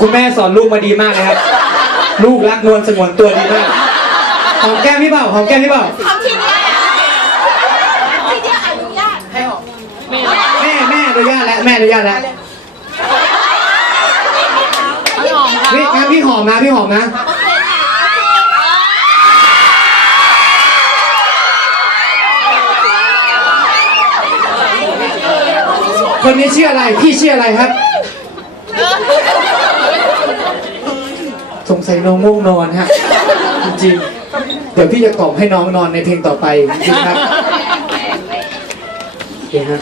คุณแม่สอนลูกมาดีมากเลยครับ ลูกรักนวลสงวนตัวดีมาก หอมแก้มพี่เปล่าหอมแก้มพี่เปล่าทำทีเนี้ยทีเนี้ยอนุญาตให้หอมแม่แม่อนุญาตแล้วแม่อนุญาตแล้วนี่งั้นพี่หอมนะพี่หอมนะคนนี้ชื่ออะไร พี่ชื่ออะไรครับ สงสัยน้องง่วงนอนฮะ จริง เดี๋ยวพี่จะกล่อมให้น้องนอนในเพลงต่อไปจริงๆครับโอเคฮะ